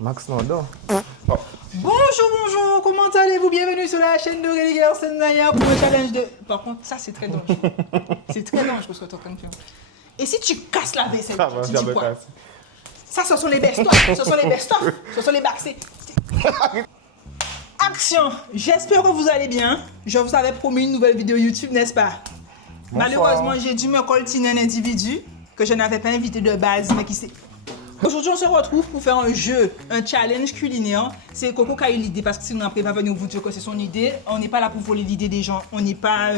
Max Nordon. Bonjour, comment allez-vous? Bienvenue sur la chaîne de Réli Naya pour le challenge de... Par contre, ça c'est très dangereux. C'est très dangereux ce que tu es en train de faire. Et si tu casses la vaisselle, Ça va, tu dis j'avais quoi? cassé. Ça, ce sont les best-of, ce sont les best-of, ce sont les baxés. Action! J'espère que vous allez bien. Je vous avais promis une nouvelle vidéo YouTube, n'est-ce pas? Bonsoir. Malheureusement, j'ai dû me coltiner un individu que je n'avais pas invité de base, mais qui s'est... Aujourd'hui, on se retrouve pour faire un jeu, un challenge culinaire. C'est Coco qui a eu l'idée parce que sinon après, il va venir vous dire que c'est son idée. On n'est pas là pour voler l'idée des gens. On n'est pas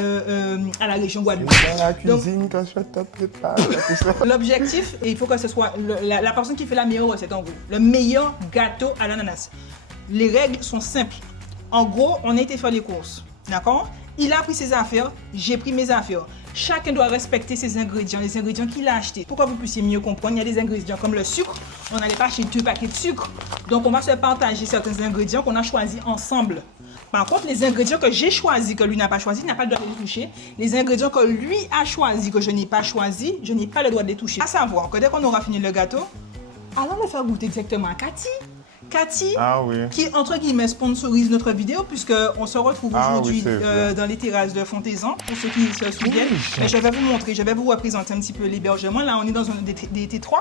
à la région Guadeloupe. Dans la cuisine, quand je te prépare, tout ça. L'objectif, et il faut que ce soit la personne qui fait la meilleure recette en gros. Le meilleur gâteau à l'ananas. Les règles sont simples. En gros, on a été faire les courses. D'accord? Il a pris ses affaires, j'ai pris mes affaires. Chacun doit respecter ses ingrédients, les ingrédients qu'il a achetés. Pour que vous puissiez mieux comprendre, il y a des ingrédients comme le sucre. On n'allait pas acheter 2 paquets de sucre. Donc, on va se partager certains ingrédients qu'on a choisis ensemble. Par contre, les ingrédients que j'ai choisis, que lui n'a pas choisi, il n'a pas le droit de les toucher. Les ingrédients que lui a choisis, que je n'ai pas choisis, je n'ai pas le droit de les toucher. À savoir que dès qu'on aura fini le gâteau, allons le faire goûter directement à Cathy. Cathy, Ah oui. qui entre guillemets sponsorise notre vidéo puisqu'on se retrouve aujourd'hui oui, dans les terrasses de Fontaisan, pour ceux qui se souviennent. Mais je vais vous montrer, je vais vous représenter un petit peu l'hébergement. Là, on est dans un des T3.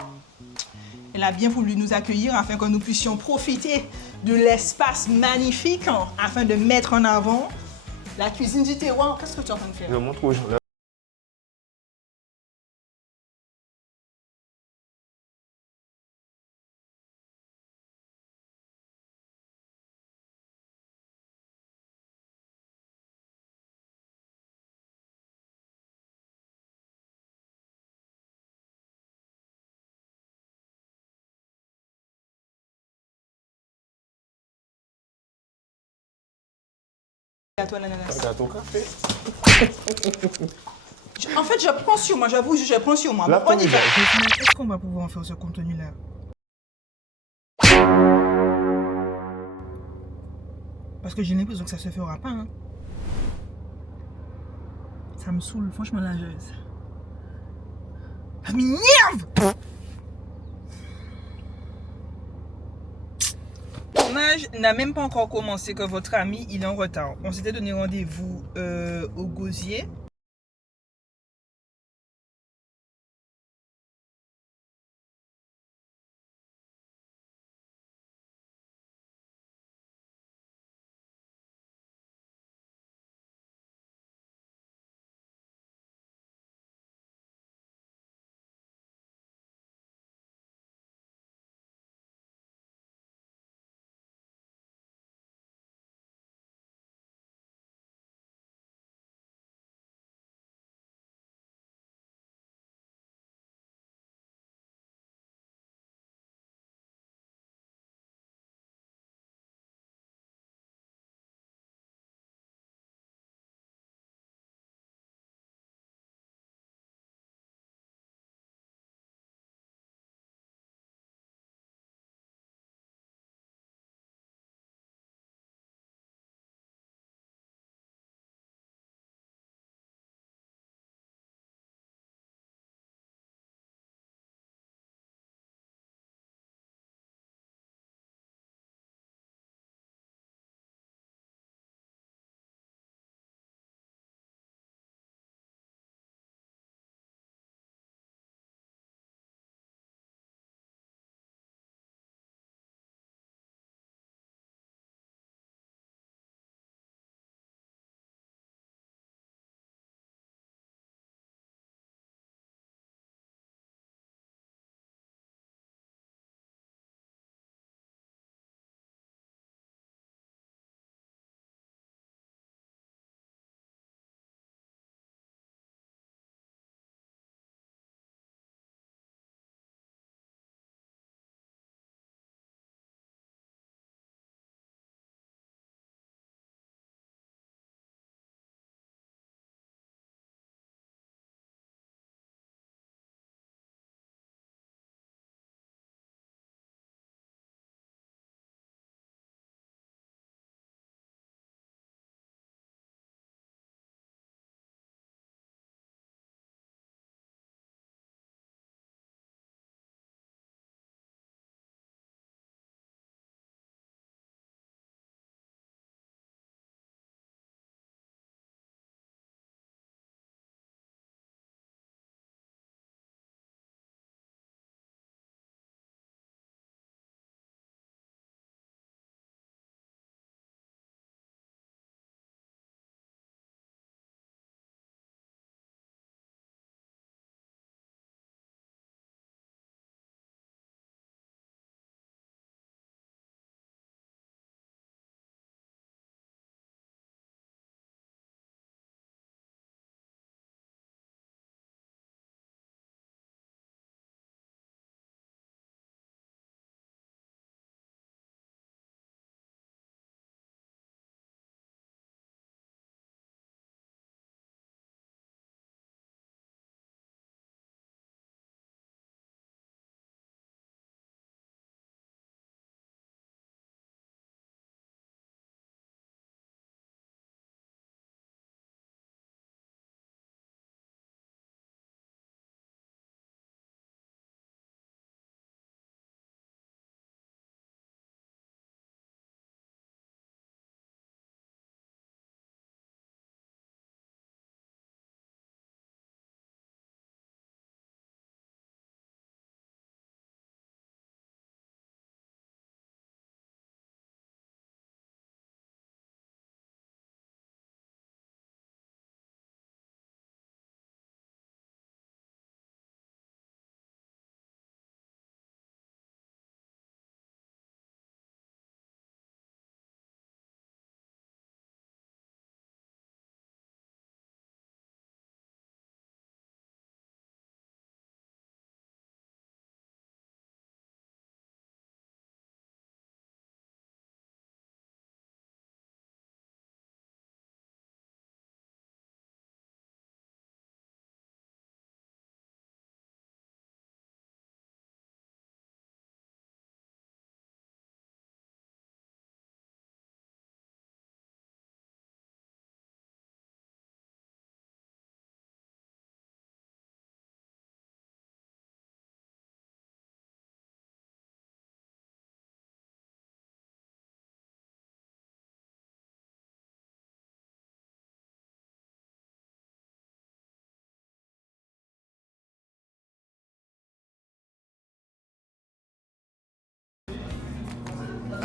Elle a bien voulu nous accueillir afin que nous puissions profiter de l'espace magnifique afin de mettre en avant la cuisine du terroir. Qu'est-ce que tu es en train de faire? Je montre aux gens. Gâteau à l'ananas. Gâteau café. En fait, je prends sur moi, j'avoue, je prends sur moi. Là, Bon, on y va. ton Est-ce qu'on va pouvoir en faire ce contenu-là? Parce que j'ai l'impression que ça se fera pas. Hein. Ça me saoule, franchement, la jeuse. Ça m'énerve! Le tournage n'a même pas encore commencé que votre ami, il est en retard. On s'était donné rendez-vous au Gosier.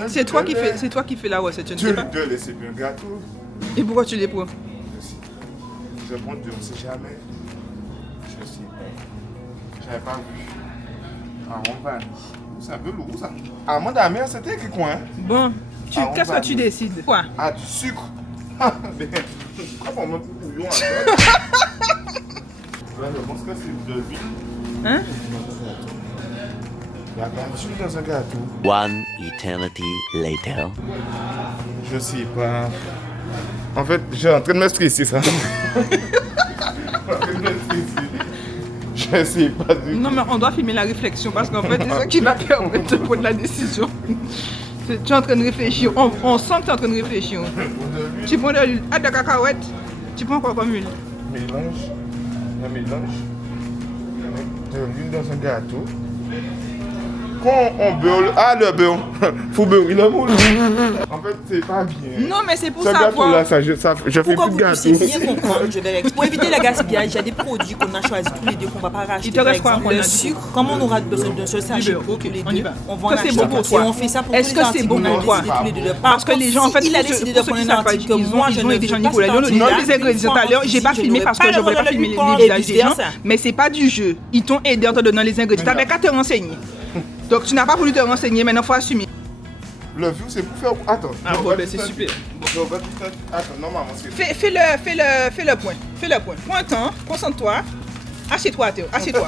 C'est toi qui fais la recette, je ne sais pas. Tu dois laisser bien gâteau. Et pourquoi tu les prends? Je prends deux, on ne sait jamais. Je sais pas. J'avais pas vu. Armand vanille. C'est un peu lourd ça. Armand de la mer, c'était écrit quoi, hein? Bon, qu'est-ce que tu décides? Quoi? Ah, du sucre. Mais pourquoi on met bouillon à ça? Là, je pense que c'est de l'huile. Hein? Il y a pas d'huile dans un gâteau. One eternity later. Je sais pas. En fait, j'ai en train de me stresser ça. Je sais pas du tout. Non, mais on doit filmer la réflexion parce qu'en fait, c'est ça qui va permettre de prendre la décision. Tu es en train de réfléchir. On sent que tu es en train de réfléchir. Tu prends de l'huile. Ah, de la cacahuète. Tu prends quoi comme huile? Mélange. Un mélange. De l'huile dans un gâteau. Quand on beurre. Ah, le beurre. Faut beurrer le moule. En fait, c'est pas bien. Non, mais c'est pour Ce gâteau-là, savoir. je fais Pour plus que de vous puissiez gâteau. bien comprendre, je vais l'expliquer. Pour éviter le gaspillage, il y a des produits qu'on a choisis tous les deux qu'on ne va pas racheter. Il te reste Par quoi, exemple, on le a dit? sucre, comme on aura besoin d'un seul sachet beurre, pour ok, tous les on y deux, va. on va en Ça, c'est acheter bon pour un. toi. Et on fait ça pour Est-ce tous que les c'est articles bon qu'on a pour toi? décidé tous les deux. Parce que les gens, en fait, il a pour ceux décidé de qui prendre un savent pas, article que ils moi, je ont ne été chez veux pas Nicolas. cet Ils ont article-là. des ingrédients tout à l'heure. J'ai pas filmé parce que je voulais pas filmer les visages des gens. Mais c'est pas du jeu. Ils t'ont aidé en te donnant les ingrédients. T'avais qu'à te renseigner. Donc tu n'as pas voulu te renseigner, maintenant il faut assumer. Le view, c'est pour faire. Attends. Ah bon, ben c'est super. Attends, normalement, c'est. Fais le point. Fais le point. Prends un temps, concentre-toi. Assieds-toi, Théo. Assieds-toi.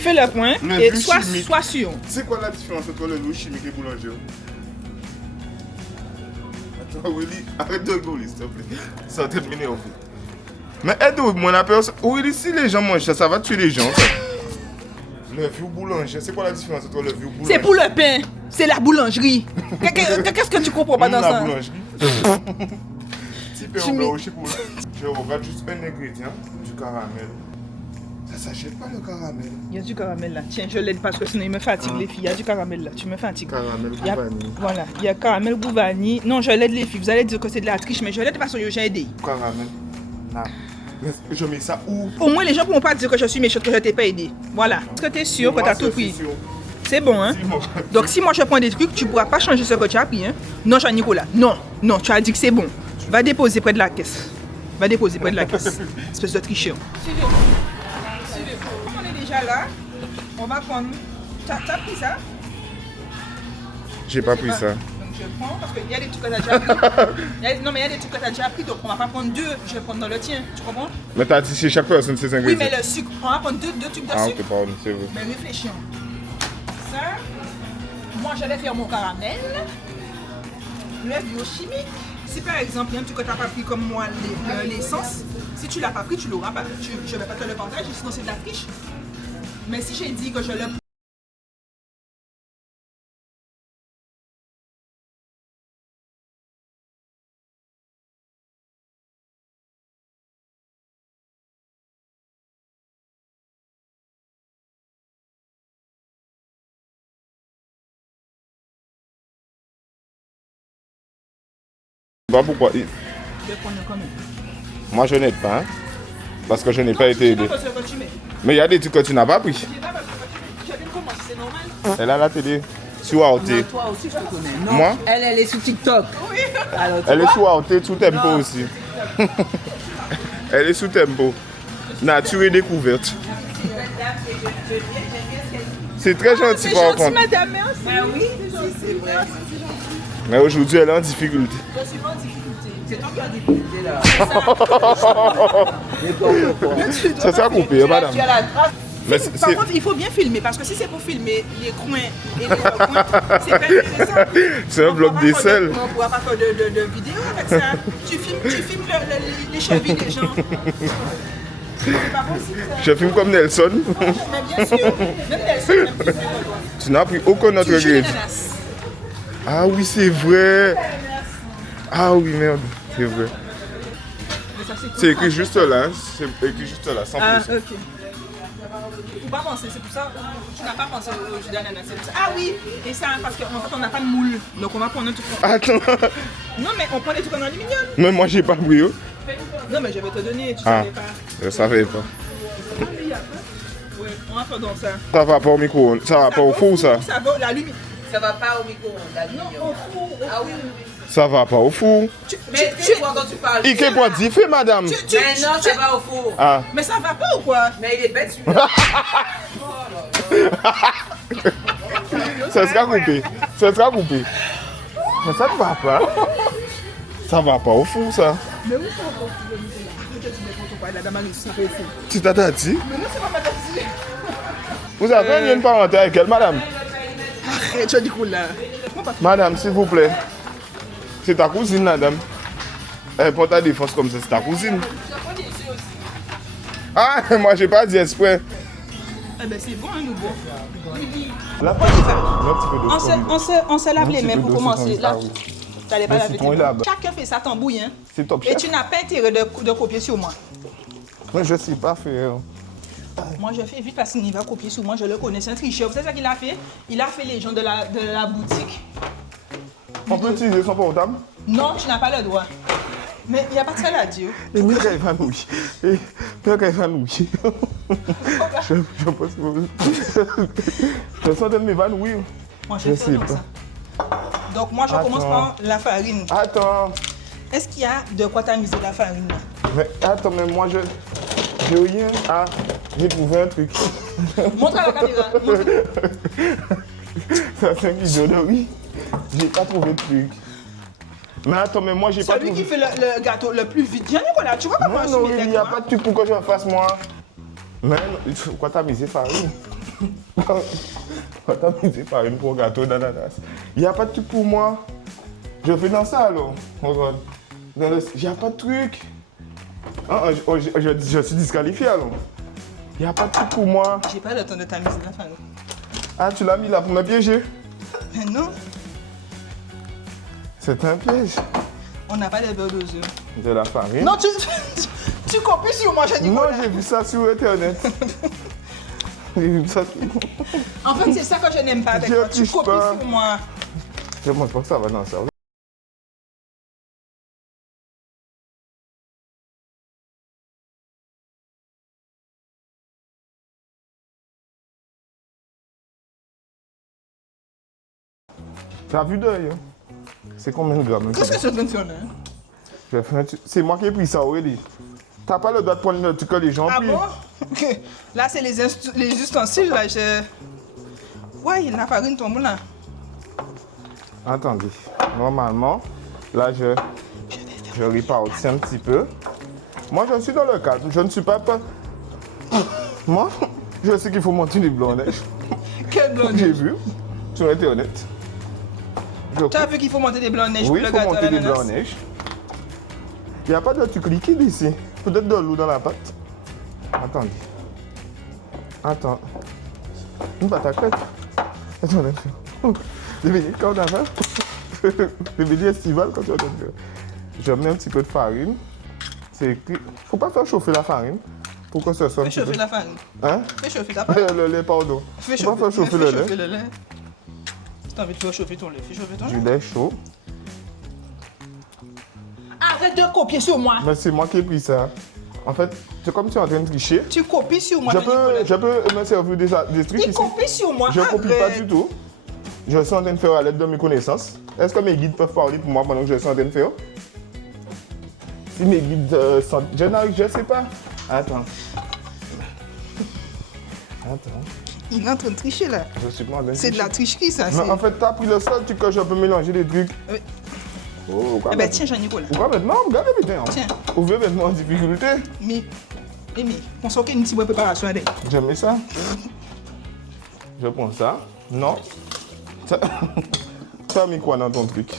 Fais le point Le et but sois chimique. sûr. C'est quoi la différence entre le loup chimique et boulanger? Attends, Willy, arrête de rigoler, s'il te plaît. Ça va terminer au fait. Mais aide-moi, la personne. Willy, si les gens mangent ça, ça va tuer les gens. Ça. Le vieux boulanger, c'est quoi la différence entre le vieux boulanger? C'est pour le pain. C'est la boulangerie. Qu'est-ce que tu comprends pas dans La ça? boulangerie. Petit peu au beurre, je regarde juste un ingrédient, du caramel. Ça s'achète pas le caramel. Il y a du caramel là. Tiens, je l'aide parce que sinon il me fatigue les filles. Il y a du caramel là. Tu me fatigues. Caramel Il y a- vanille. Voilà. Il y a caramel goût vanille. Non, je l'aide les filles. Vous allez dire que c'est de la triche, mais je l'aide parce que j'ai aidé. Caramel. Non. Mais je mets ça où? Au moins, les gens ne pourront pas dire que je suis méchante, que je t'ai pas aidé. Voilà. Est-ce que tu es sûr que tu as tout pris? C'est bon, hein? Donc, si moi je prends des trucs, tu ne pourras pas changer ce que tu as pris, hein? Non, Jean-Nicolas. Non, non, tu as dit que c'est bon. Va déposer près de la caisse. Va déposer près de la caisse. Espèce de tricheur. Suivez-moi. Comme on est déjà là, on va prendre. Tu as pris ça? J'ai pas pris ça. Donc, je prends parce qu'il y a des trucs que tu as déjà pris. Non, mais il y a des trucs que tu as déjà pris, donc on va pas prendre deux. Je vais prendre dans le tien. Tu comprends? Mais t'as dit chez chaque personne ses Oui, ingrédients. mais le sucre. On va prendre deux tubes de Ah, sucre. ok, pardon, c'est vrai. Mais réfléchissons. Ça, moi je vais faire mon caramel, le biochimique. Si par exemple, il y a un truc que tu n'as pas pris comme moi, l'essence, si tu ne l'as pas pris, tu ne l'auras pas. Je ne vais pas te le partager, sinon c'est de la triche. Mais si j'ai dit que je le Pas pourquoi. je vais prendre quand même. Moi, je n'aide pas, hein, parce que je n'ai pas été aidé. Non, parce que tu mets. Mais il y a des trucs que tu n'as pas pris. Je dis pas parce que tu viens de commencer, c'est normal. Elle a la télé sur AOT. Toi aussi, je te connais. Non, Moi, elle est sur TikTok. Alors, tu elle est vois, sous AOT, sous tempo aussi. Elle est sous tempo. Nature et découverte. C'est très gentil C'est par gentil, contre. madame, merci. Ah oui, c'est vrai. Mais aujourd'hui, elle est en difficulté. Je suis pas en difficulté. C'est toi qui as difficulté là. Ça s'est coupé, madame. Tu as la trace. Mais Par contre, il faut bien filmer parce que si c'est pour filmer les coins et les recoins, c'est pas intéressant. C'est un bloc d'aisselle. On ne pourra pas faire de vidéo avec ça. Tu filmes les chevilles des gens. C'est pas possible. Ça. Je filme comme Nelson. Mais bien sûr, même Nelson même filmé comme toi. Tu n'as pris aucun autre Tu joues les ingrédient. nanas. Ah oui, c'est vrai. Ah oui, merde. C'est vrai. Mais ça, C'est écrit juste là. Hein. C'est écrit juste là, 100%. Ah, ok. Faut pas penser, c'est pour ça que tu n'as pas pensé au jus d'ananas. C'est pour ça. Ah oui, et ça, parce qu'en fait, on n'a pas de moule. Donc, on va prendre un truc. Attends. Non, mais on prend des trucs en aluminium. Mais moi, j'ai pas pris. Oh. Non, mais je vais te donner, tu Ah, savais pas. je savais pas. Ah, mais il y a pas. Ouais, on va faire donc ça. Ça va pas au micro, ça va pas au four, ça. Ça va, l'aluminium. Ça va pas au micro-ondes, l'aluminium. Ah oui, oui, oui. Ça va pas au four. Mais tu vois quand tu parles. Il est pas dit, fait madame. Mais non, ça va au four. Ah. Mais ça va pas ou quoi? Mais il est bête celui-là. Ça sera coupé. Ça sera coupé. Mais ça ne va pas. Ça va pas au four, ça. Mais où ça va au four? Peut-être que tu n'importe quoi, la dame a réussi, ça va au four. Tu t'as dit? Mais non, c'est pas ma tati. Vous avez une parenté avec elle, madame? Arrête, tu as dit quoi là? Madame, s'il vous plaît. C'est ta cousine, madame. Elle prend ta défense comme ça, c'est ta cousine. Ah, moi j'ai pas dit exprès. Eh ben c'est bon, hein, nous bon. Là, un petit peu d'eau. On se lave les Un petit mains peu pour d'eau commencer. sur Là, ton- t'allais pas Le laver citron tes est là-bas. mains. Chacun fait ça tambouille, hein. C'est top Et chef. tu n'as pas intérêt de copier sur moi. Moi je sais pas faire. Moi, je fais vite parce qu'il va copier sur moi, je le connais, c'est un tricheur. Vous savez ce qu'il a fait? Il a fait les gens de la boutique. On peut utiliser son portable? Non, tu n'as pas le droit. Mais il n'y a pas de ça à dire. Et mieux qu'elle va nous. Mieux qu'elle va nous. Je pense que. Je sens de m'évanouir. Moi, Je je sais fais comme pas. ça. Donc, moi, je commence par la farine. Attends. Est-ce qu'il y a de quoi tamiser la farine là? Mais attends, mais moi je. J'ai rien à. J'ai trouvé un truc. Montre à la caméra. Montre. Ça c'est une vidéo de oui. J'ai pas trouvé de truc. Mais attends, mais moi j'ai pas Celui trouvé. qui fait le gâteau le plus vite. Viens, Nicolas, tu vois comment Non, non, assumer il n'y a pas de truc pour que je fasse moi. Mais il faut quoi t'as misé farine? Quoi t'as misé farine pour gâteau d'ananas? Il n'y a pas de truc pour moi. Je fais dans ça alors. Regarde. Il n'y a pas de truc. Ah, je suis disqualifié alors. Il n'y a pas de truc pour moi. J'ai pas le temps de tamiser la farine. Ah, tu l'as mis là pour me piéger? Mais non, C'est un piège. on n'a pas de beurre d'oseux. De la farine. Non, tu copies sur moi, j'ai dit Non, quoi, là? j'ai vu ça sur internet. J'ai vu ça sur... En fait, c'est ça que je n'aime pas avec Je toi. Tu touche copies pas. sur moi. Je ne pense pas que ça va dans ça. Tu as vu d'œil, hein? C'est combien de grammes? Qu'est-ce que c'est en train de faire là? C'est moi qui ai pris ça, Aurélie. T'as pas le droit de prendre le truc que les gens Ah prennent. bon? Là, c'est les ustensiles, là. Ouais, la farine tombe là. Attendez. Normalement, là, je répartis un petit peu. Moi, je suis dans le cadre. Je ne suis pas... Moi, je sais qu'il faut monter des blancs neige. Quel blanc J'ai neige? vu sur Internet. Tu as vu qu'il faut monter des blancs neige Oui, pour il le faut gâteau à monter des l'ananas? blancs neige. Il n'y a pas de truc liquide ici. Peut-être de l'eau dans la pâte. Attendez. Attends. Une pâte à crêpes. Attendez. Des beignets quand on a fait. Des beignets estivales quand tu as fait. Je mets un petit peu de farine. C'est écrit. Faut pas faire chauffer la farine pour que ce soit. Fais chauffer la farine. Hein? Fais chauffer ta farine. Le lait, pardon. Fais Faut pas faire chauffer le lait. le lait. Si t'as envie de faire chauffer ton lait, fais chauffer ton Du lait. lait chaud. Arrête de copier sur moi. Mais c'est moi qui ai pris ça. En fait, c'est comme si tu es en train de tricher. Tu copies sur moi. Je Nicolas. peux me servir des trucs Il ici. copie sur moi. Je ne copie pas Arrête. du tout. Je suis en train de faire à l'aide de mes connaissances. Est-ce que mes guides peuvent parler pour moi pendant que je suis en train de faire? Si mes guides sont... Je ne sais pas. Attends. Attends. Il est en train de tricher là. Je suis pas en train de C'est de la tricherie ça. Mais en fait, tu as pris le seul truc que je peux mélanger des trucs. Oui. Oh, Eh ben tiens Jean-Nicolas. Pourquoi maintenant? Regardez bien. Tiens. Ouvrez maintenant en difficulté. Mais on s'en une petite préparation avec. J'aime ça. Je prends ça. Non. Ça... tu as mis quoi dans ton truc?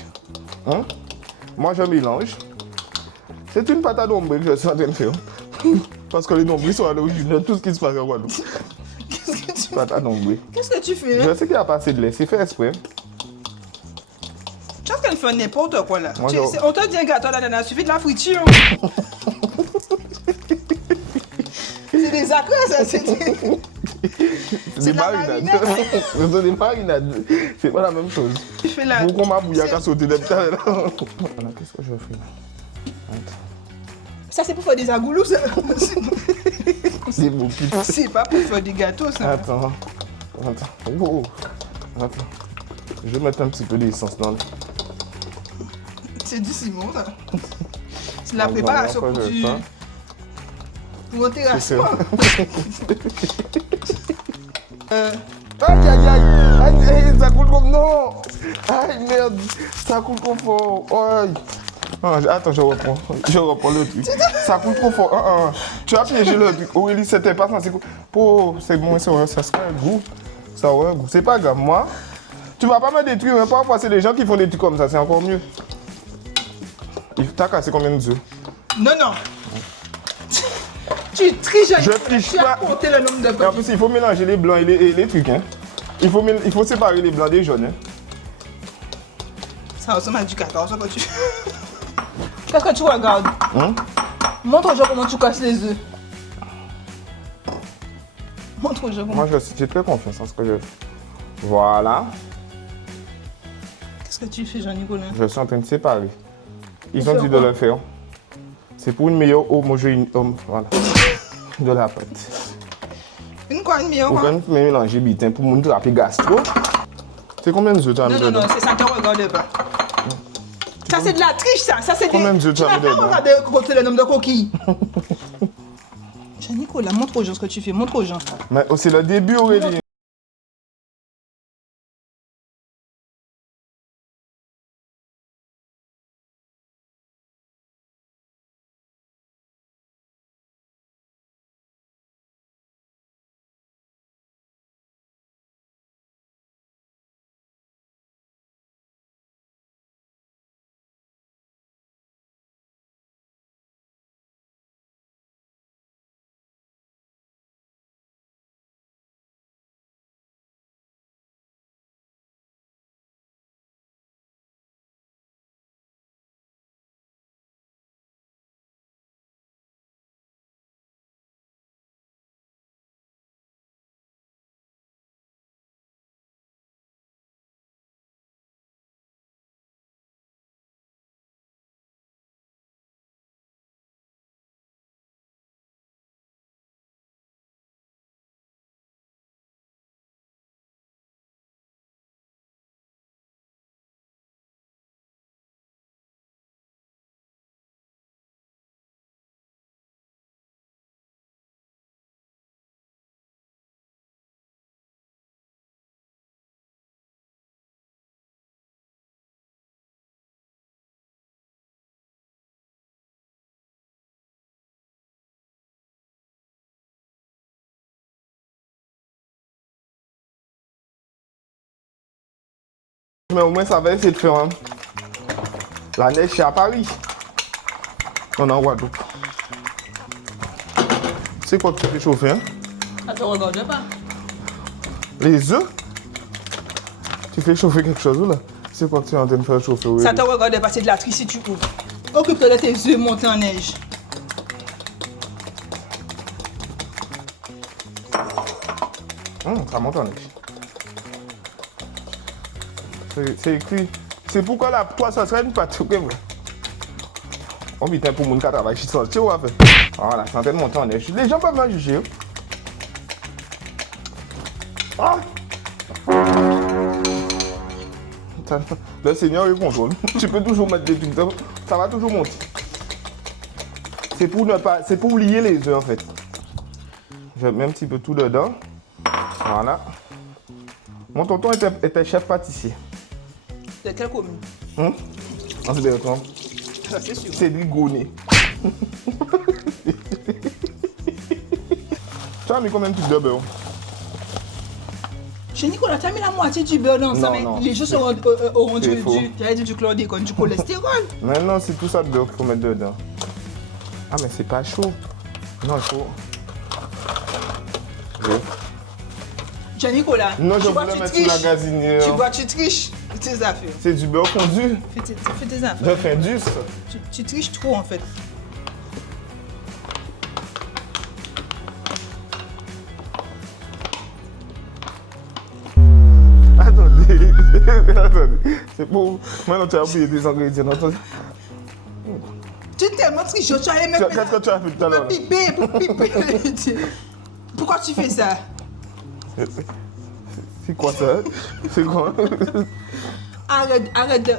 Hein? Moi, je mélange. C'est une patate d'ombre que je suis en train de faire. Parce que les nombris sont à l'origine de tout ce qui se passe en Guadeloupe. Qu'est-ce que tu Patate d'ombre. Qu'est-ce que tu fais? Je sais qu'il n'y a pas assez de lait. C'est fait exprès. Tu es en train de faire n'importe quoi là. Moi, On te dit un gâteau à l'ananas, suffit de la friture. C'est des accords ça. C'est C'est de la marinade. C'est des marinades. C'est pas la même chose. Tu fais la. Pourquoi ma bouillaque a sauté depuis tout à l'heure? Qu'est-ce que je fais là? Attends. Ça c'est pour faire des agoulous ça. C'est beau putain. C'est pas pour faire des gâteaux ça. Attends. Attends. Oh. Attends. Je vais mettre un petit peu d'essence dans le... C'est du Simon, ça. C'est la Ah, préparation bon, pour après, du... je fais ça. Pour un terrassement. Aïe aïe aïe! Aïe, aïe, ça coule comme... Non! Aïe merde! Ça coule trop fort! Aïe! Ah, attends, je reprends le truc. Ça coule trop fort. Tu as piégé le truc. Aurélie, c'était pas censé couler. C'est bon, ça serait un goût. Ça aurait un goût. C'est pas grave, moi. Tu vas pas me détruire, mais parfois c'est des gens qui font des trucs comme ça, c'est encore mieux. T'as cassé combien d'œufs? Non, non. Tu triches. Je triche tu pas. as compté le nombre de Et en fois. plus, il faut mélanger les blancs et les trucs. Hein. Il faut séparer les blancs des jaunes. Hein. Ça ressemble à du caca, ça quand tu... Qu'est-ce que tu regardes? Hein? Montre aux gens comment tu casses les œufs. Montre aux gens comment... Moi, j'ai très confiance en ce que je fais. Voilà. Qu'est-ce que tu fais, Jean-Nicolas? Je suis en train de séparer. Ils Pour ont faire dit de quoi? le faire. C'est pour une meilleure homogénéité voilà, de la pâte. Une quoi, une meilleure Pour quoi? qu'on mélanger bitin pour mon draper gastro. C'est combien de œufs tu as mis Non, non, dedans? non, c'est ça, te regarde pas. Ça, c'est de la triche, ça. Ça, c'est des... Combien de œufs tu as n'as mis pas dedans? regardé compter le nombre de coquilles. Jean-Nicolas, montre aux gens ce que tu fais. Montre aux gens. Mais c'est le début, Aurélie. Mais au moins, ça va essayer de faire la neige chez à Paris. On est en Guadeloupe. C'est quoi que tu fais chauffer, hein? Ça te regarde pas. Les œufs? Tu fais chauffer quelque chose ou là? C'est quoi que tu es en train de faire chauffer? Aurélie? Ça te regarde pas, c'est de la triche si tu ouvres. Occupe-toi de tes œufs montés en neige. Ça monte en neige. C'est écrit. C'est pourquoi toi, ça serait une pâte. On vit pour mon cas travail chez toi. Tu vois, voilà, c'est en train de monter en neige. Les gens peuvent me juger. Ah! Le Seigneur est contrôle. Tu peux toujours mettre des trucs. Ça va toujours monter. C'est pour ne pas. C'est pour lier les œufs en fait. Je mets un petit peu tout dedans. Voilà. Mon tonton était chef pâtissier. De quelle commune? En Bertrand. Ça, c'est sûr. Cédric Gonet. Tu as mis combien de trucs de beurre? Chez Nicolas, tu as mis la moitié du beurre dans ça, Non, mais non. les gens auront C'est faux. du chlordécone, du cholestérol. Mais non, c'est tout ça de beurre qu'il faut mettre dedans. Ah, mais c'est pas chaud. Non, il faut. Chez Nicolas, Non, je tu vois, voulais tu mettre sur la triches. gazinière. Tu vois, tu triches. Fais tes affaires. C'est du beurre fondu. Fais tes affaires. Je fais du ça. Tu triches trop en fait. Attendez. Attendez. C'est pour. Maintenant, tu as oublié des ingrédients. Attendez. Tu es tellement triche, tu allais Qu'est-ce que tu as fait tout à l'heure? pour piper. Pourquoi tu fais ça? C'est quoi ça? C'est quoi? Arrête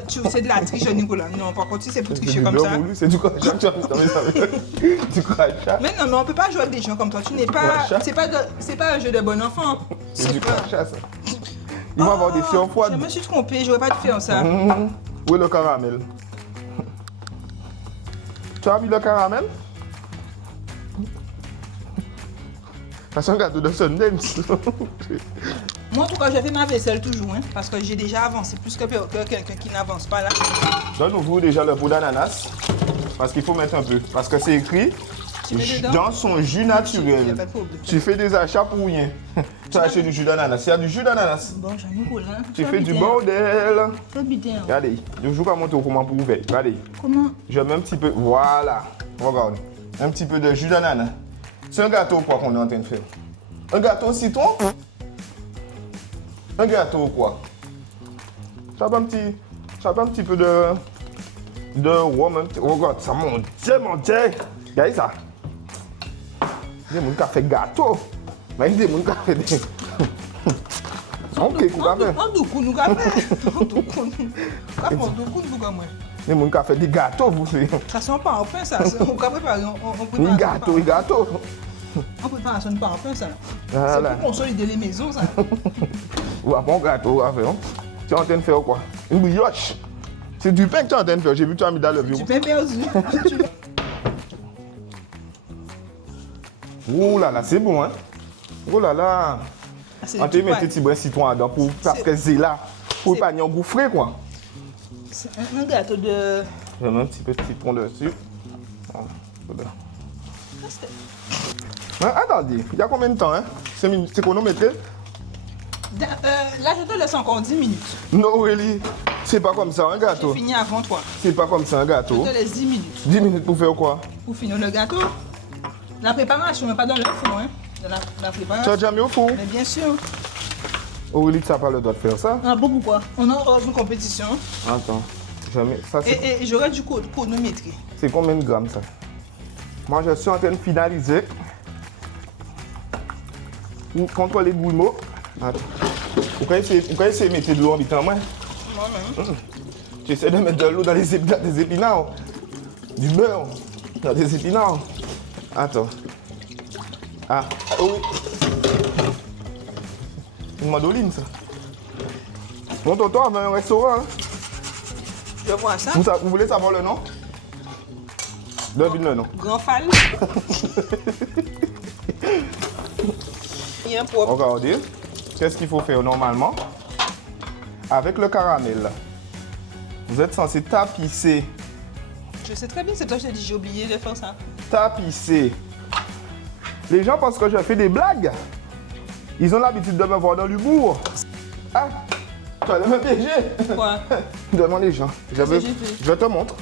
c'est de la triche, Nicolas. Non, par contre, si c'est pour tricher comme ça. C'est du crachat, tu as mis du crachat. Mais non, mais on peut pas jouer avec des gens comme toi. Tu n'es pas. C'est pas un jeu de bon enfant. C'est du pas. crachat, ça. Ils vont avoir des fions froides. Je me suis trompée, j'aurais pas dû faire ça. Où est le caramel? Tu as mis le caramel? C'est un gâteau de Sundance. Moi, en tout cas, je fais ma vaisselle toujours, hein, parce que j'ai déjà avancé plus que quelqu'un qui n'avance pas là. Donne-nous déjà le pot d'ananas. Parce qu'il faut mettre un peu. Parce que c'est écrit Tu mets dedans? dans son jus Il y a naturel. pas de problème. Tu fais des achats pour rien. Tu as acheté du jus d'ananas. Il y a du jus d'ananas. Bon, j'en ai cool, hein. Tu fais du bordel. Faut bien. Regardez, je joue à monter au comment pour ouvrir. Regardez. Comment? Je mets un petit peu. Voilà. Regarde. Un petit peu de jus d'ananas. C'est un gâteau quoi qu'on est en train de faire? Un gâteau au citron? Un gâteau quoi? Ça va un petit peu de rhum. Regarde, ça monte. Regardez ça. Il y a des gens qui fait gâteau. Mais il y a des gens qui fait des... Ok, quoi faire? On doit nous faire. On doit Il y a des gens qui fait des gâteaux, vous savez. Ça sent pas en pain, ça. On peut préparer. On peut Des gâteaux, des gâteaux. On peut pas sonne pas en pain, ça. Voilà. C'est pour consolider les maisons, ça. Ou un bon gâteau, à faire. Tu es en train de faire quoi? Une brioche. C'est du pain que tu es en train de faire. J'ai vu que tu as mis dans le vieux. Tu peux perdu. Oh là là, c'est bon, hein? Oh là là. On te met des petits brins citron dedans parce que c'est là. Pour pas n'y engouffrer, quoi. C'est un gâteau de... Je mets un petit peu de citron dessus. Voilà. Hein, attendez, il y a combien de temps, hein? C'est chronométré? Là, je te laisse encore 10 minutes. Non, really. C'est pas comme ça, un gâteau. J'ai fini avant toi. C'est pas comme ça, un Je gâteau. te laisse 10 minutes 10 minutes pour faire quoi? pour finir le gâteau. La préparation, mais pas dans le four, hein. Dans la Tu as préparation. déjà mis au four? Mais bien sûr. Aurélie, tu n'as pas le droit de faire ça? Ah bon, pourquoi? On a une compétition. Attends. Jamais. Ça, c'est... Et j'aurais du chronométrie. C'est combien de grammes ça? Moi je suis en train de finaliser. Pour contrôler le bouillement. Attends. Vous pouvez essayer de mettre de l'eau en bitant moi? Moi-même. J'essaie de mettre de l'eau dans des épinards. Du beurre dans des épinards. Attends. Ah, oh oui. Une mandoline ça. Mon tonton avait un restaurant. Hein? Je vois ça. Vous voulez savoir le nom? Devine le nom. Grand Fall. Et un propre. Regardez, qu'est-ce qu'il faut faire normalement? Avec le caramel, vous êtes censé tapisser. Je sais très bien, c'est toi que je t'ai dit, j'ai oublié de faire ça. Tapisser. Les gens pensent que je fais des blagues. Ils ont l'habitude de me voir dans l'humour. Ah, tu allais me piéger. Quoi? Demande les gens. Qu'est-ce que j'ai fait? Je te montre.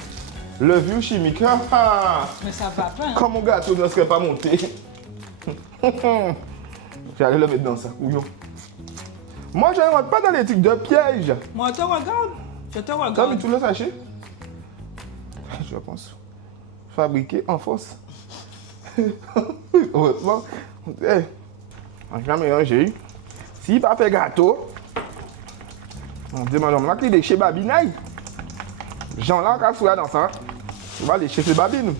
Le vieux chimique. Mais ça va pas, hein. Comme mon gâteau ne serait pas monté. J'allais le mettre dans ça. Couillon. Moi, je ne rentre pas dans les trucs de piège. Moi, je te regarde. Je te Tu as mis regarde. tout le sachet? Je pense. Fabriqué en force. Heureusement. Hey, on n'a jamais mélangé. S'il n'a pas fait gâteau, on demande à de chez Babinaï. Jean-là, quand dans ça, on va aller chez Babine.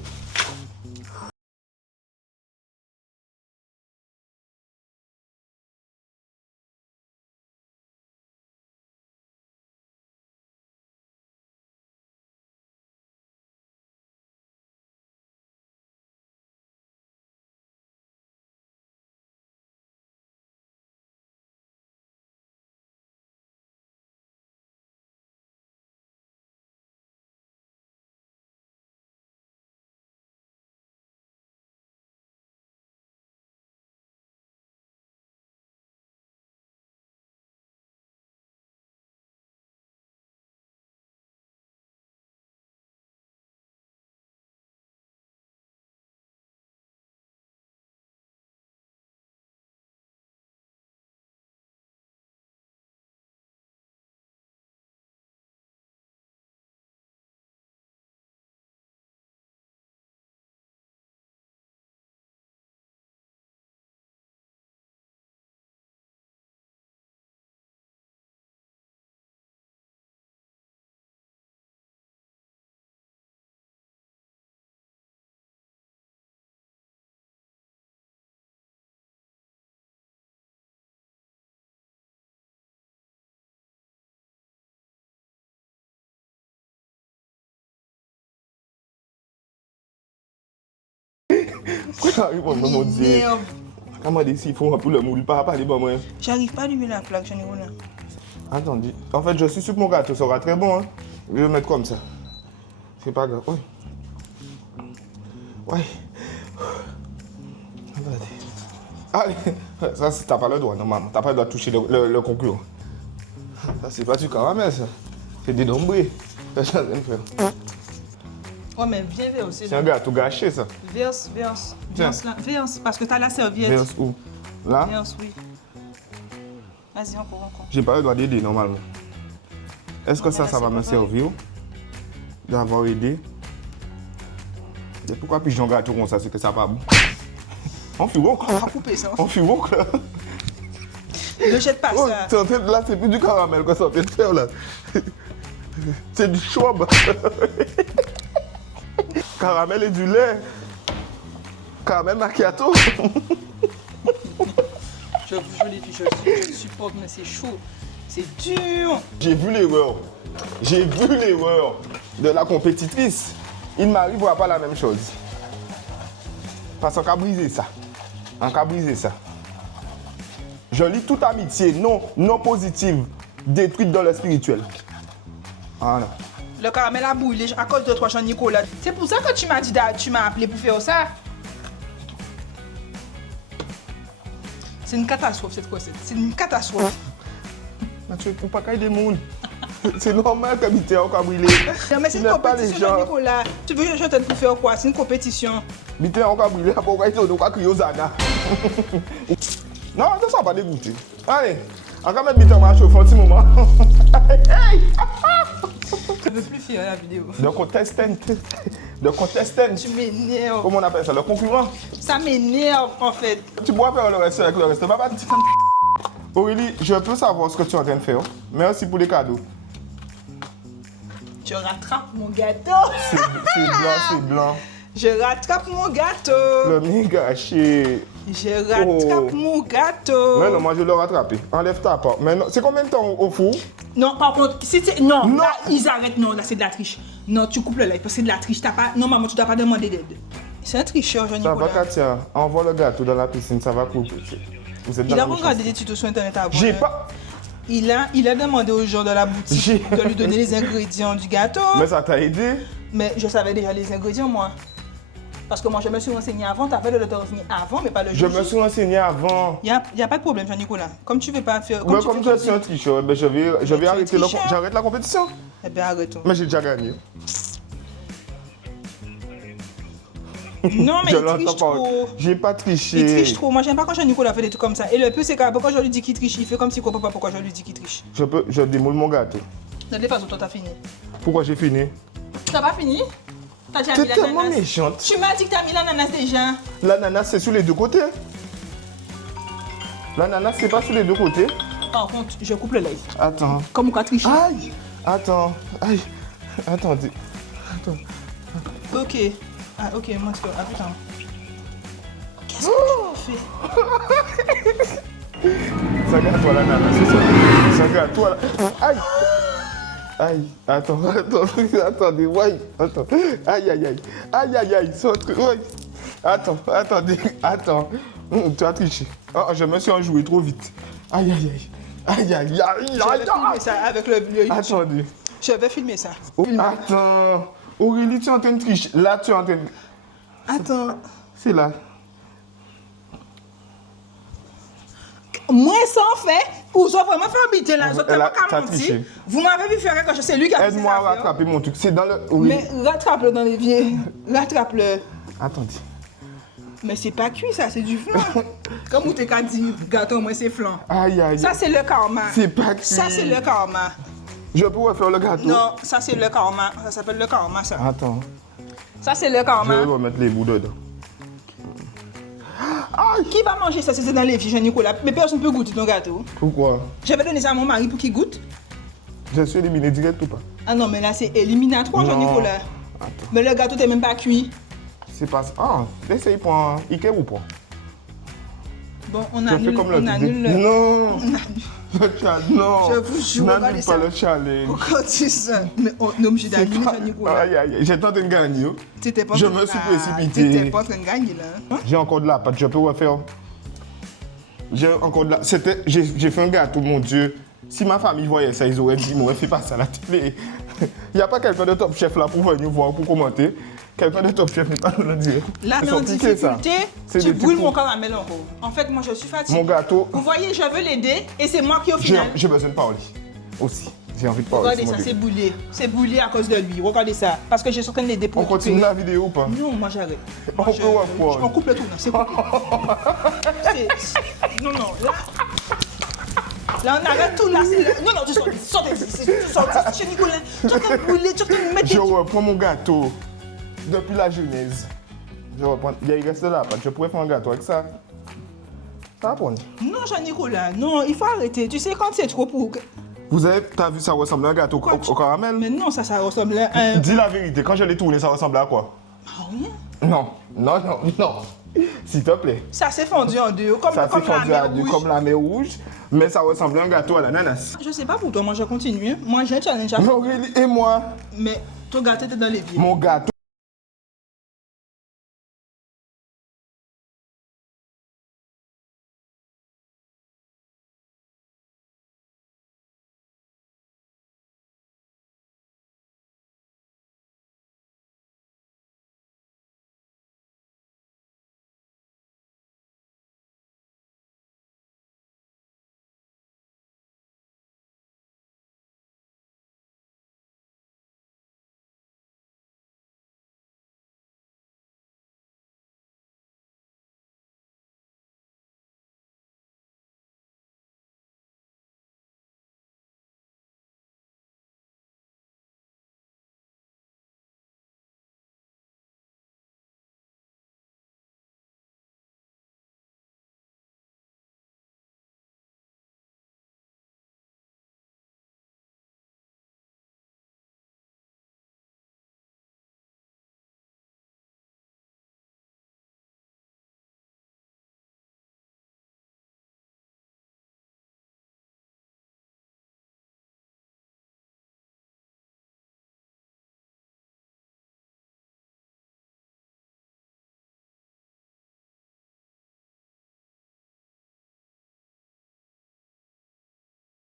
Quoi j'arrive à me dire. Merde. Comment dire s'il faut pour le moule pas parler bon moi. J'arrive pas à allumer la plaque, Johnny Rollin. Attendez. En fait, je suis sûr que mon gâteau sera très bon. Hein. Je vais le mettre comme ça. C'est pas grave. Oui. Oui. Allez. Ça, t'as pas le droit, non, maman. T'as pas le droit de toucher le concurrent. Ça, c'est pas du caramel, ça. C'est des nombrés. C'est ça que je viens de faire. Oh, mais viens vers aussi. C'est un gâteau gâché, ça. Verse. Tiens. Verse là. Verse, parce que t'as la serviette. Verse où? Là? Verse, oui. Vas-y, encore. J'ai pas le droit d'aider, normalement. Est-ce que Non, ça mais là, va c'est me pas servir d'avoir aidé? Et pourquoi pigeon gâteau comme ça, c'est que ça va pas bon? On fait woke. On va couper ça. On fait woke, là. Ne jette pas Oh, ça. t'es en train de- là, c'est plus du caramel que ça en train de faire, là. C'est du schwab. Caramel et du lait. Caramel macchiato. Je vous jure les filles, je supporte, mais c'est chaud. C'est dur. J'ai vu l'erreur. J'ai vu l'erreur de la compétitrice. Il m'arrivera pas la même chose. Parce qu'on a brisé ça. On a brisé ça. Je lis toute amitié non positive détruite dans le spirituel. Voilà. Le caramel a brûlé à cause de toi, Jean-Nicolas. C'est pour ça que tu m'as dit, tu m'as appelé pour faire ça. C'est une catastrophe cette recette. C'est une catastrophe. Mathieu, il ne faut pas qu'il y ait des monde. C'est normal que l'habité a encore brûlé. Non, mais c'est une compétition, Jean-Nicolas. Tu veux que je t'aide pour faire quoi? C'est une compétition. L'habité a encore brûlé. Pourquoi il faut crier aux Zana? Non, ça ne va pas dégoûter. Allez, on va mettre l'habité à chauffer un petit moment. Je ne veux plus faire la vidéo. Le contestant. Le contestant. Tu m'énerves. Comment on appelle ça? Le concurrent. Ça m'énerve en fait. Tu pourras faire le reste avec le reste. Papa, Aurélie, je peux savoir ce que tu es en train de faire. Merci pour les cadeaux. Je rattrape mon gâteau. C'est blanc, c'est blanc. Je rattrape mon gâteau. Le mien gâché. Je rattrape mon gâteau. Mais non, moi je vais le rattraper. Enlève ta part. Mais non, c'est combien de temps au four? Non, par contre, si c'est. Non, Non. là, ils arrêtent. Non, là, c'est de la triche. Non, tu coupes le live parce que c'est de la triche. T'as pas. Non, maman, tu dois pas demander d'aide. C'est un tricheur, Ça va, Jean-Nicolas. Katia. Envoie le gâteau dans la piscine, ça va couper. Vous êtes dans Il a la regardé des tutos sur internet avant. J'ai pas. Il a demandé aux gens de la boutique J'ai- de lui donner les ingrédients du gâteau. Mais ça t'a aidé? Mais je savais déjà les ingrédients, moi. Parce que moi, je me suis renseigné avant. T'as fait de te renseigner avant, mais pas le Je jour. me suis renseigné avant. Il n'y a pas de problème, Jean-Nicolas. Comme tu veux pas faire. Mais tu comme fais je suis un tricheur, ben je vais es un arrêter tricheur. j'arrête la compétition. Eh bien, arrêtons. Mais j'ai déjà gagné. Non, mais Je il triche l'entends trop. pas. J'ai pas triché. Il triche trop. Moi, j'aime pas quand Jean-Nicolas fait des trucs comme ça. Et le plus, c'est que pourquoi je lui dis qu'il triche, il fait comme s'il comprend pas pourquoi je lui dis qu'il triche. Je démoule mon gâteau. De toute façon, toi, t'as fini. Pourquoi j'ai fini? T'as pas fini? T'as déjà T'es mis tellement l'ananas. méchante. Tu m'as dit que t'as mis l'ananas déjà. L'ananas, c'est sur les deux côtés. L'ananas, c'est pas sur les deux côtés. Par contre, je coupe le live. Attends. Comme on triche. Aïe. Attends. Aïe. Attendez. Attends. Ok. Ah, ok, moi, tu peux. Ah, putain. Qu'est-ce que tu fais? Ça gâte-toi l'ananas, c'est ça. Ça gâte-toi la... Aïe. Aïe. Attends. Attendez. Ouais. Attends. Aïe, aïe, aïe. Aïe, aïe, aïe. C'est un truc. Ouais. Attends. Attendez. Attends. Tu as triché. Oh, je me suis enjoué trop vite. Aïe, aïe, aïe. Aïe, aïe, aïe. Je vais filmer ça avec le Attendez. Je vais filmer ça. Oh, attends. Aurélie, tu es en train de tricher. Là, tu es en train de... Attends. C'est là. Moi, sans fait, vous avez vraiment fait habiter là. Vous avez Elle a- tellement t'as menti. triché. Vous m'avez vu faire quelque chose. C'est lui qui a fait Aide-moi à ça. rattraper mon truc. C'est dans le... Aurélie. Mais rattrape-le dans les pieds. Rattrape-le. Attendez. Mais c'est pas cuit, ça, c'est du flan. Comme vous t'es qu'à dire, gâteau, moi, c'est flan. Aïe, aïe. Ça, c'est le karma. C'est pas cuit. Ça, c'est le karma. Je pourrais faire le gâteau. Non, ça, c'est le karma. Ça s'appelle le karma, ça. Attends. Ça, c'est le Je vais karma. remettre les bouts dedans. Qui va manger ça? C'est dans les filles, Jean-Nicolas. Mais personne ne peut goûter ton gâteau. Pourquoi? Je vais donner ça à mon mari pour qu'il goûte. Je suis éliminé direct ou pas? Ah non, mais là, c'est éliminatoire, Non. Jean-Nicolas. Attends. Mais le gâteau, t'es même pas cuit. C'est pas ça. Ah, essaye pour un Ikea ou pas? Bon, on Je fais annule, comme on le annule le... Non. Le challenge, non. Je vous jure, regardez N'annule ça. pas le challenge. Pourquoi tu dis ça? Mais on est obligé d'annuler, Jean-Nicolas. Aïe, aïe, aïe. J'ai tenté de gagner. Oh. T'étais pas en Je train de- me suis Ah, précipité. T'étais pas en train de gagner, là. Hein? J'ai encore de la pâte, je peux refaire. J'ai encore de la... J'ai fait un gâteau, mon Dieu. Si ma famille voyait ça, ils auraient dit, moi, fais pas ça à la télé. Il n'y a pas quelqu'un de Top Chef là pour venir voir, pour commenter. Quelqu'un de Top Chef n'est pas nous le dire. Là, Ils dans sont piqués, ça. difficulté, C'est tu des brûles petits mon pots. caramel encore. En fait, moi, je suis fatiguée. Mon gâteau, Vous voyez, je veux l'aider et c'est moi qui, au final... j'ai besoin de parler. Aussi. J'ai envie de parler. Regardez c'est ça, mon c'est délire. boulé. C'est boulé à cause de lui. Regardez ça. Parce que j'ai en train de l'aider pour On continue la vidéo ou pas? Non, moi j'arrête. On Moi, peut ou pas? on coupe le tout, là. C'est coupé. Non, non, là... Là, on arrête tout, là. Non, non, tu sortez d'ici. Tu sortes chez Nicolas. Tu es en train de brûler, tu es en train de mettre... Je reprends mon gâteau depuis la genèse. Je reprends. Il reste de la pâte. Je pourrais faire un gâteau avec ça. Ça va prendre. Non, Jean-Nicolas, non, il faut arrêter. Tu sais, quand c'est trop pour... T'as vu, ça ressemble à un gâteau au caramel? Mais non, ça ressemble à un... Dis la vérité, quand je l'ai tourné, ça ressemble à quoi? Ah, rien. Non, non, non, non. S'il te plaît. Ça s'est fondu en deux, comme, Ça s'est comme la fondu à mer deux rouge. comme la mer rouge, mais ça ressemble à un gâteau à l'ananas. Je sais pas pour toi, moi je continue. Moi j'ai un challenge à faire. Aurélie et moi, Mais ton gâteau était dans l'évier. mon gâteau.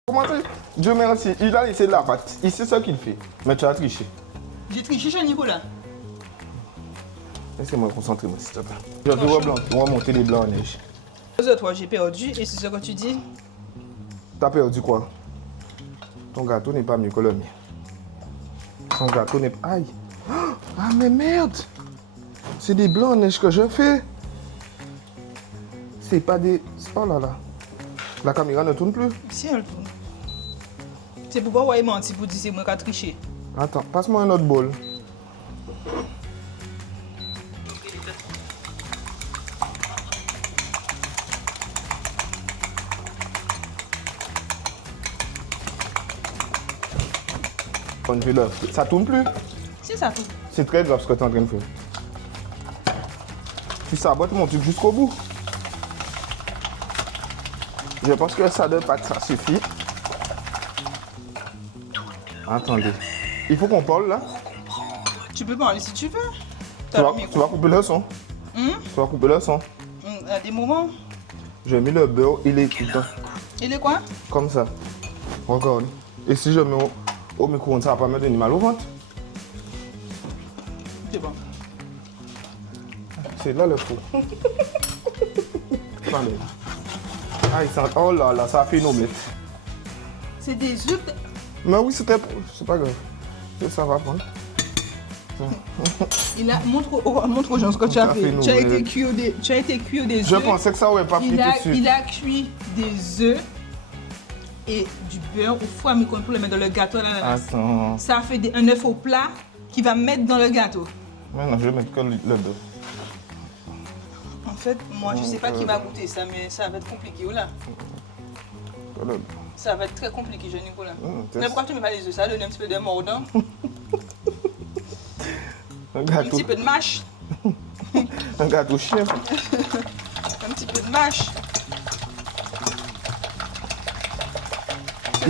Comment tu... Dieu merci, il a laissé de la pâte. Il sait ce qu'il fait. Mais tu as triché. J'ai triché chez Nicolas. Laissez-moi me concentrer, moi, s'il te plaît. Je vais reblanc. On va monter les blancs en neige. Toi, j'ai perdu et c'est ce que tu dis. T'as perdu quoi? Ton gâteau n'est pas mieux que le mien. Ton gâteau n'est pas... Aïe! Ah mais merde! C'est des blancs en neige que je fais. C'est pas des... Oh là là. La caméra ne tourne plus. Si elle tourne. C'est pourquoi ouais menti pour dire c'est moi qui a triché. Attends, passe-moi un autre bol. On fait l'œuf. Ça tourne plus. C'est ça tout. C'est très grave ce que tu es en train de faire. Tu sabotes mon truc jusqu'au bout. Je pense que ça de pâte, ça suffit. Attendez. Il faut qu'on parle là. Tu peux parler si tu veux. Tu vas couper le son. Hum? Tu vas couper le son. À des moments. J'ai mis le beurre, il est tout le temps. Il est quoi? Comme ça. Regarde. Et si je mets au micro-ondes, ça va pas me donner mal au ventre. C'est bon. C'est là le fou. Attendez. Ah, il sent... Oh là là, ça a fait une omelette. C'est des œufs. Mais oui, c'était... C'est pas grave. Ça va prendre. Il a montre aux gens ce que tu as Ça fait fait. une Tu as été omelette. cuire des Je œufs. pensais que ça aurait pas pris tout de suite. Il a cuit des œufs et du beurre au four à micro-ondes pour le mettre dans le gâteau à l'ananas. Attends. Ça a fait un œuf au plat qu'il va mettre dans le gâteau. Maintenant, je vais mettre que le beurre. En fait, moi, je sais pas qui va goûter ça, mais ça va être compliqué, oh là. Que le beurre. Ça va être très compliqué, jeune Nicolas. test. Mais pourquoi tu mets pas les œufs? Ça donne un petit peu de mordant. Un Un gâteau. petit peu de mâche. Un gâteau chien. Un petit peu de mâche.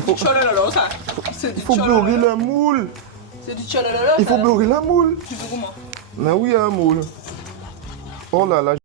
du cholololo, ça. C'est du Il faut cholololo. beurrer la moule. C'est du cholololo. Il faut ça. beurrer la moule. Tu veux comment? Mais oui, un moule. Oh là là.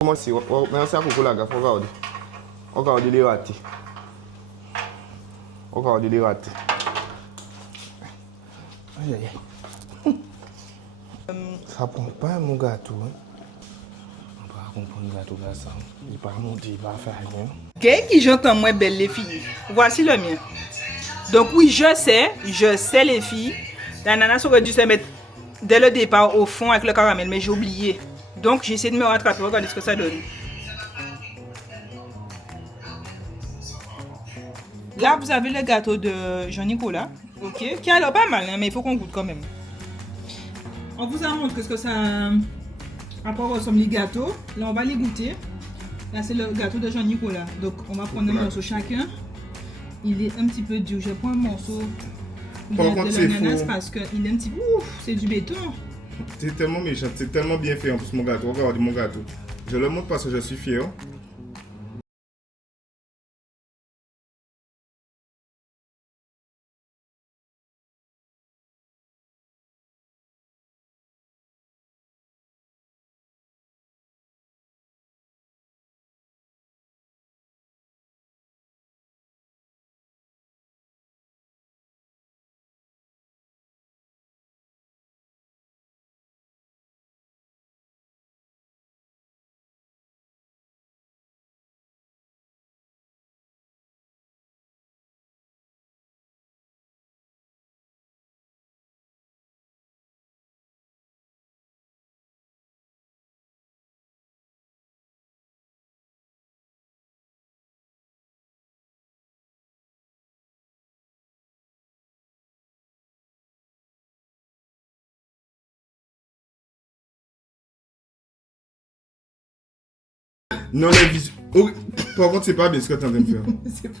Comment c'est? Merci à Coco la gaffe, regarde. Regarde les ratés. Regarde les ratés. Aïe aïe aïe. Ça prend pas mon gâteau. Hein. On va comprendre le gâteau là ça. Il va monter, il va faire rien. Qu'est-ce qui j'entends moins belle les filles? Voici le mien. Donc oui, je sais les filles. L'ananas aurait dû se mettre dès le départ au fond avec le caramel, mais j'ai oublié. Donc j'ai essayé de me rattraper, regardez ce que ça donne. Là, vous avez le gâteau de Jean-Nicolas, ok, qui a l'air pas mal, hein, mais il faut qu'on goûte quand même. On vous a montré ce que ça apporte comme les gâteaux. Là, on va les goûter. Là, c'est le gâteau de Jean-Nicolas. Donc, on va prendre un morceau chacun. Il est un petit peu dur. Je prends un morceau de l'ananas parce qu'il est un petit peu... Ouf, c'est du béton. C'est tellement méchant, c'est tellement bien fait en plus mon gâteau. Regarde mon gâteau. Je le montre parce que je suis fier. Non, les visuels. Oh, par contre, c'est pas bien ce que tu es en train de faire.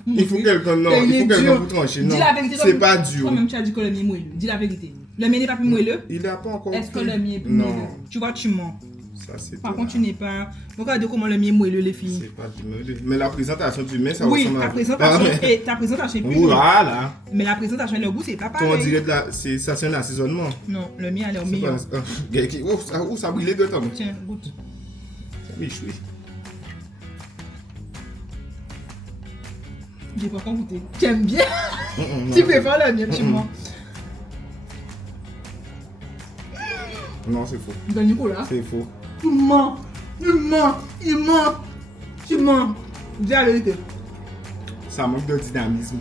Il faut quelqu'un pour trancher. Non, dis la vérité. C'est pas dur. Toi-même, tu as dit que le mien est moelleux. Dis la vérité. Le mien n'est pas plus moelleux. Il n'a pas encore. Est-ce que le mien est plus moelleux? Tu vois, tu mens. Ça, c'est Par contre, tu n'es pas. Regardez comment le mien est moelleux, les filles. C'est pas du moelleux. Mais la présentation du mets, ça oui, ressemble à. ta présentation, ta présentation est plus jolie. Voilà. Mais la présentation et le goût, c'est pas On pareil. dirait ça, c'est un assaisonnement. Non, le mien a l'air meilleur. Oh, ça brûlait de temps. Tiens, goûte. Ça m'échoue. J'ai pas encore goûté. Tu aimes bien? Tu préfères le mien, tu mens. Non, c'est faux. Dans Nicolas. C'est faux. Tu mens. Tu mens. Tu mens. Tu mens. Dis la vérité. Ça manque de dynamisme.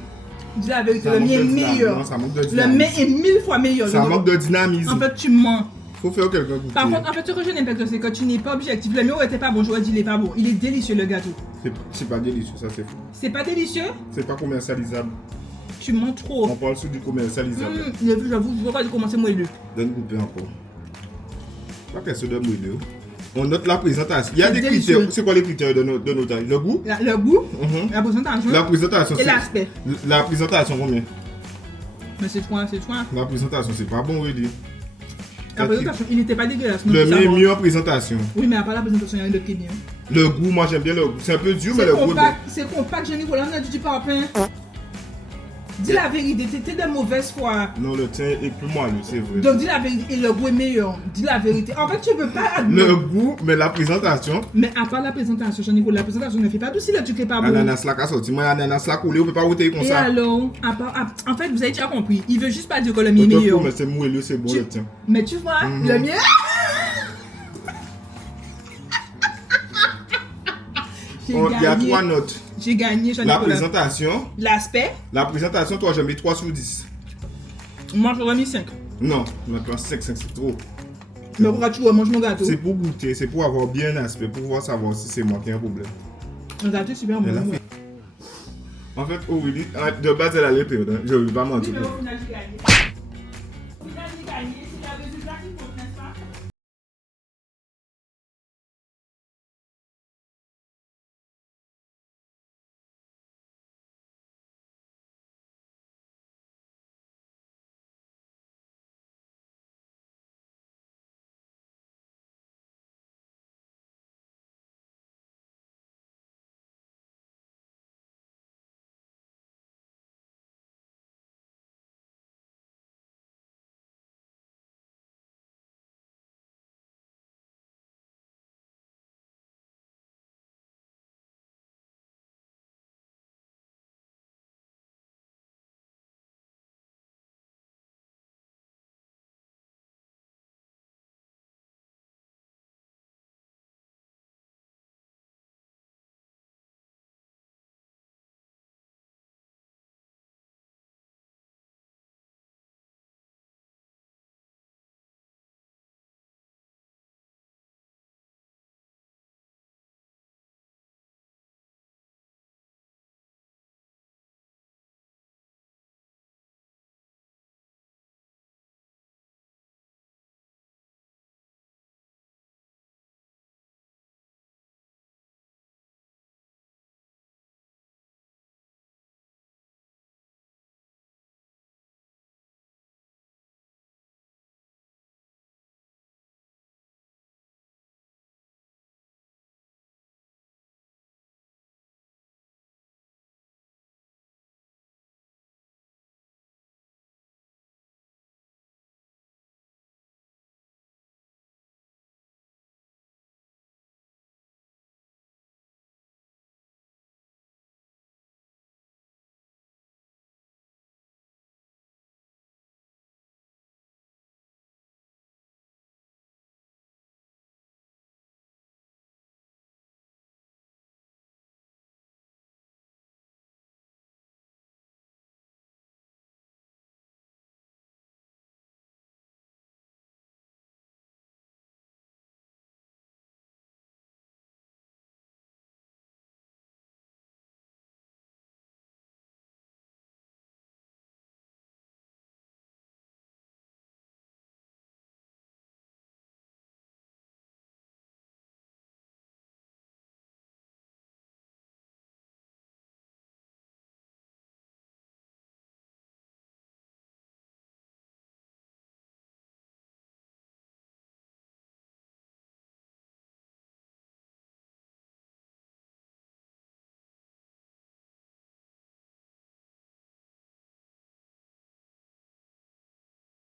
Dis la vérité. Ça Le manque mien de est dynamisme. meilleur. Non, ça manque de Le dynamisme. mien est 1000 fois meilleur. Ça manque de dynamisme. En fait, tu mens. Faut faire quelqu'un goûter. Par contre, en fait, ce que je n'aime pas, c'est que tu n'es pas objectif. Le mien était pas bon, j'aurais dit il est pas bon. Il est délicieux le gâteau. C'est pas délicieux, ça c'est faux. C'est pas délicieux? C'est pas commercialisable. Tu mens trop. On parle sur du commercialisable. J'avoue, je vois pas comment c'est moelleux. Donne goûter encore. Pas question de moelleux. On note la présentation. Il y a C'est des délicieux. critères. C'est quoi les critères de nos tailles? Le goût? Le goût, Mhm. la présentation La présentation. et l'aspect. La présentation combien? Mais c'est toi. La présentation, c'est pas bon, Willy. La présentation, il n'était pas dégueulasse. Le ça va. mieux en présentation. Oui, mais à part la présentation, il y a un autre qui est bien. Le goût, moi j'aime bien le goût. C'est un peu dur, mais le goût est bon. C'est compact, Jean-Nicolas, on a dit pas plein. Dis la vérité, t'étais de mauvaise foi. Non, le tien est plus moelleux, c'est vrai. Donc dis la vérité, et le goût est meilleur. Dis la vérité. En fait, tu peux pas admettre. Le goût, mais la présentation. Mais à part la présentation, Jean-Nicolas, la présentation ne fait pas douce si le truc est pas bon. Ananas là, qu'a sorti. Moi, ananas là, coulé, on peut pas ôter comme Et ça. alors, en fait, vous avez déjà compris. Il veut juste pas dire que le mien est meilleur. Mais c'est moelleux, c'est bon, le tien. Mais tu vois, le mien. Il y a 3 notes. J'ai gagné, La Jean-Nicolas. présentation. L'aspect, La présentation, toi, je mets 3 sur 10. moi j'aurais mis 5. Non, je mets 5, c'est trop. Mais pourquoi tu mange mon gâteau? C'est pour goûter, c'est pour avoir bien un aspect, pour pouvoir savoir si c'est moi qui ai un problème. Le gâteau est super bon. Elle a fait. En fait, Aurélie, de base, elle allait perdre. Je ne vais pas mentir. Oui, mais au final, j'ai gagné.